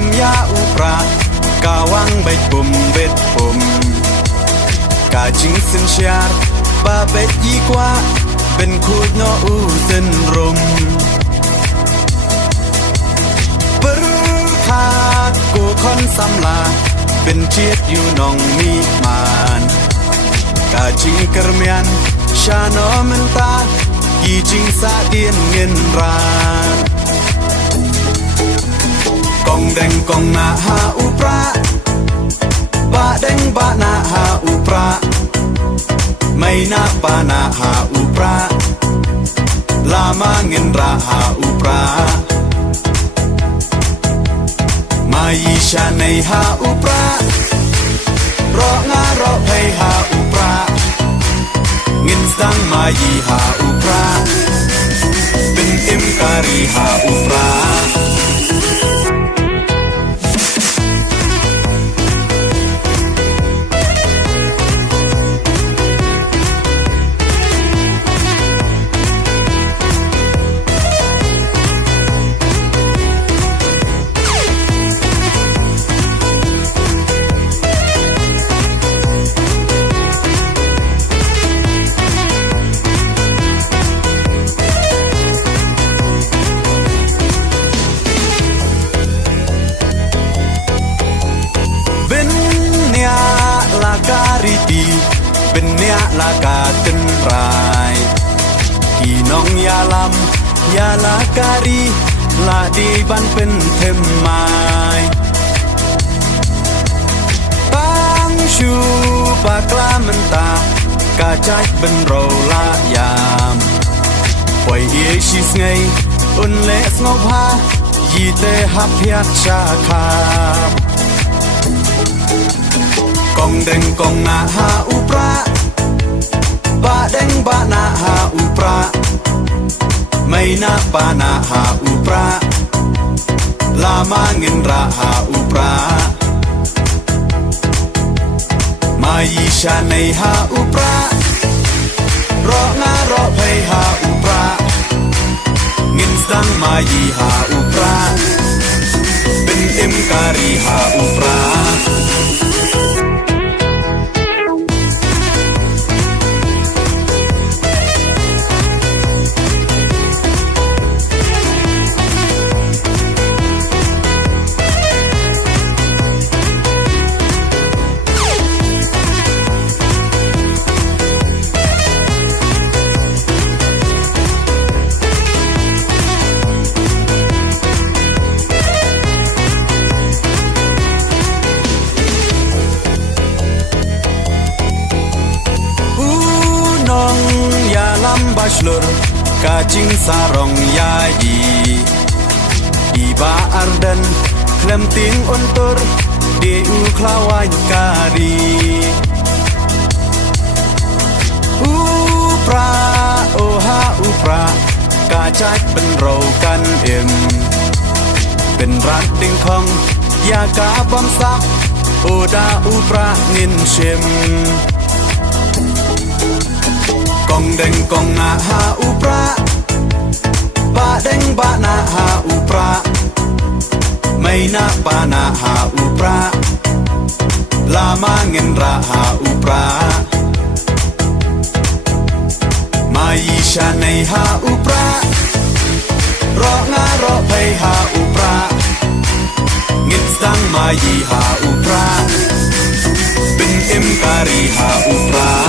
มยาอุปรากาวังใบปุ่มเบ็ดปุ่มกาจิงสินชาร์บาเบ็ดยีกว่าเป็นคูดโนอูเส้นรมปรึขาดกูคอนสำลาเป็นเชียดอยู่นองมีมานกาจิงกระเมียนชาโนมันตากีจิงสาเดียนเงินรานกองแดงกองนาหาอุปราบะแดงบะนาหาอุปราไม่นาปานาหาอุปราลามาเงินราหาอุปรามายีชาในหาอุปรารองารอเพหาอุปราเงินสังมายีหาอุปราเป็นเอ็มการีหาอุปราเป็นเนียลากาตึนรายพี่น้องยาลำยาลาการีลาดีบันเป็นเทมไม้ปังชูปากลามันตากาจัดเป็นโรลายามปล่อยเอชิสไงอุนเลสงบฮายีเตหับยักชาคากองแดงกองนาหาอุปราบะแดงบะนาหาอุปราไม่นาปานาหาอุปราลามาเงินราหาอุปรามายีชาในหาอุปรารองารอเพหาอุปราเงินสังมายีหาอุปราเป็นเอ็มการีหาอุปราบาชลร์กาจิงสารองยายีอีบาอาร์เดนเคลมติงอุนตร์เดอูคลาวายการีอุปราโอฮาอุปรากาจัดเป็นเรากันเอ็มเป็นรักดิ่งของยากาบอมซักโอดาอุปราเงินเชมกองแดงกองนาหาอุปราบะแดงบะนาหาอุปราไม่นาปานาหาอุปราลามาเงินราหาอุปรามายีชาในหาอุปรารองารอเพหาอุปราเงินสังมายีหาอุปราเป็นเอ็มการีหาอุปรา